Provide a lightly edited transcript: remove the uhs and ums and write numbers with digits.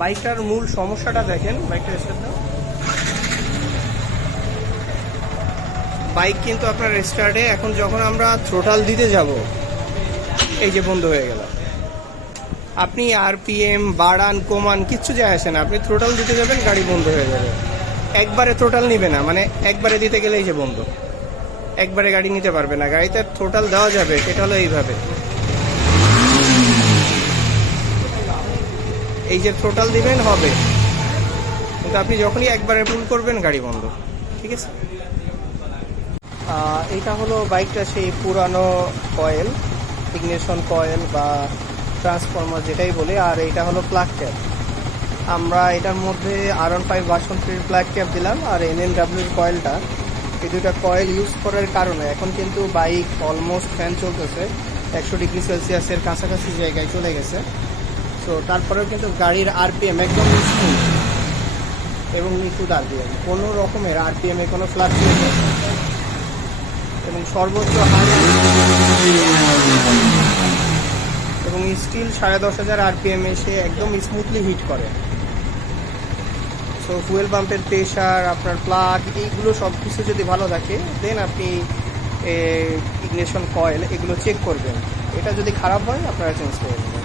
বাইকটার মূল সমস্যাটা দেখেন, বাইকটা স্টার্ট দাও। বাইক কিন্তু আপনার স্টার্টে এখন যখন আমরা থ্রোটাল দিতে যাব, এই যে বন্ধ হয়ে গেল। আপনি আরপিএম বাড়ান কমান কিচ্ছু যায় আসে না, আপনি থ্রোটাল দিতে যাবেন গাড়ি বন্ধ হয়ে যাবে। একবারে থ্রোটাল নিবে না, মানে একবারে দিতে গেলে এই যে বন্ধ, একবারে গাড়ি নিতে পারবে না। গাড়িতে থ্রোটাল দেওয়া যাবে, সেটা হলো এইভাবে, এই যে থ্রোটাল দিবেন হবে, কিন্তু আপনি যখনই একবারে পুল করবেন গাড়ি বন্ধ। ঠিক আছে, এটা হলো বাইকটা সেই পুরানো কয়েল, ইগনিশন কয়েল বা ট্রান্সফরমার যেটাই বলে। আর এটা হলো প্লাগ ট্যাপ। আমরা এটার মধ্যে R15 ভার্সন 3 প্লাগ ট্যাপ দিলাম, আর NNW কয়েলটা। এই দুটা কয়েল ইউজ করার কারণে এখন কিন্তু বাইক অলমোস্ট ফ্যান চলতেছে, 100°C কাছাকাছি জায়গায় চলে গেছে। তো তারপরেও কিন্তু গাড়ির আরপিএম একদম স্মুথ এবং নিখুঁত আরপিএম, কোনো রকমের আরপিএমে কোনো ফ্লাকচুয়েশন এবং সর্বোচ্চ হাই এবং স্টিল 10,500 আরপিএম এসে একদম স্মুথলি হিট করে। সো ফুয়েল পাম্পের প্রেশার, আপনার প্লাগ, এইগুলো সব কিছু যদি ভালো থাকে দেন আপনি ইগনিশন কয়েল এগুলো চেক করবেন। এটা যদি খারাপ হয় আপনারা চেঞ্জ করবেন।